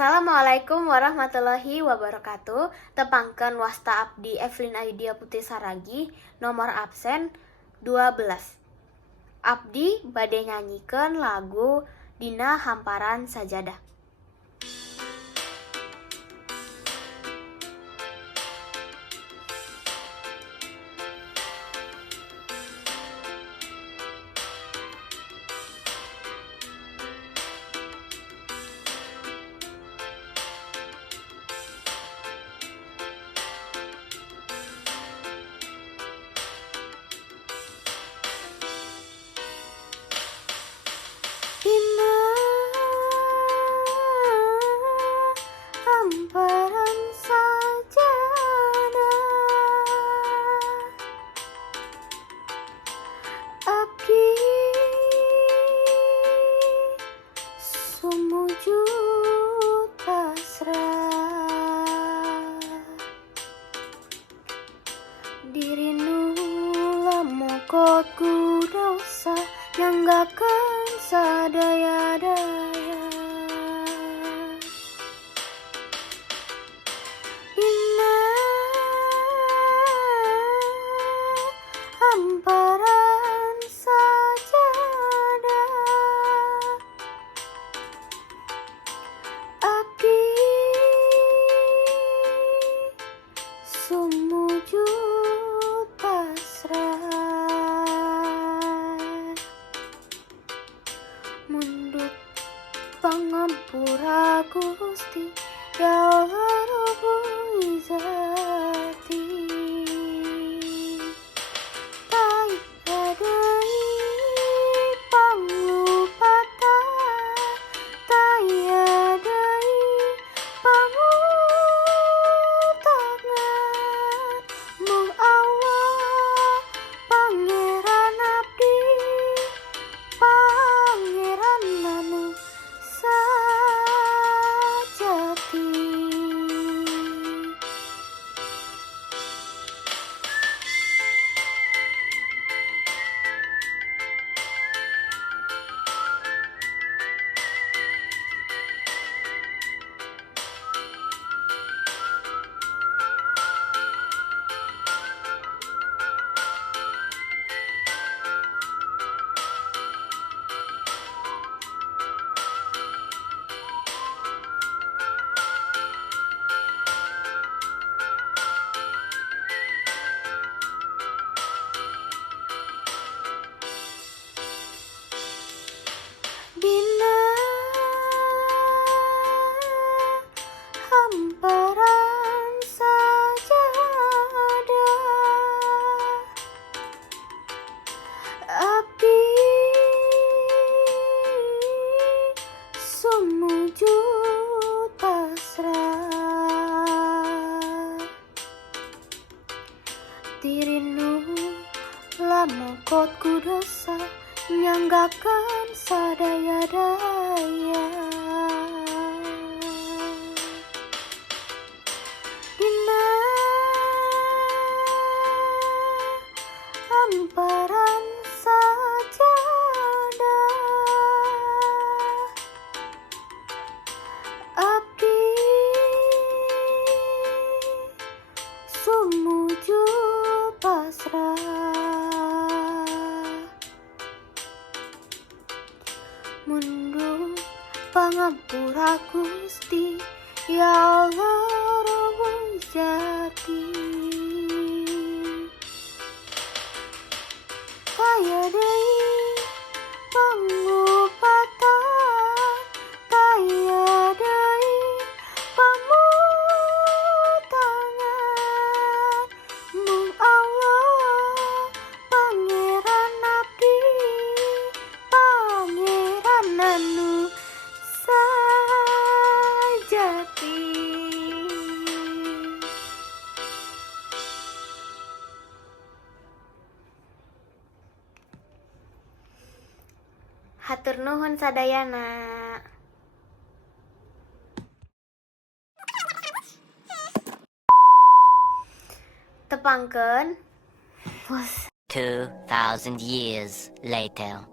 Assalamualaikum warahmatullahi wabarakatuh. Tepangkeun wasta abdi Evelyn Ayudia Putri Saragi, nomor absen 12. Abdi bade nyanyikeun lagu Dina Hamparan Sajadah. Dina hamparan sajadah, abdi sumujud pasrah. Diri nu lamukot ku dosa nyanggakeun sadaya-daya. Dina hamparan sajadah, abdi sumujud pasrah. Mundut pangampura Gusti, ya Allah Rabbul Izzati. Taya deui pangupatan, taya deui pangutangan. Mung Allah Pangeran abdi, Pangeran anu sajati. Dina hamparan sajadah, abdi sumujud pasrah. Diri nu lamukot ku dosa nyanggakeun sadaya-daya. Dina hamparan sajadah, abdi sumujud pasrah. Mundut pangampura Gusti, ya Allah Rabbul Izzati. Taya deui pangupatan, taya deui pamutangan. Mung Allah Pangeran abdi, Pangeran anu sajati. Hatur nuhun sadayana. Tepangkeun 2,000 years later.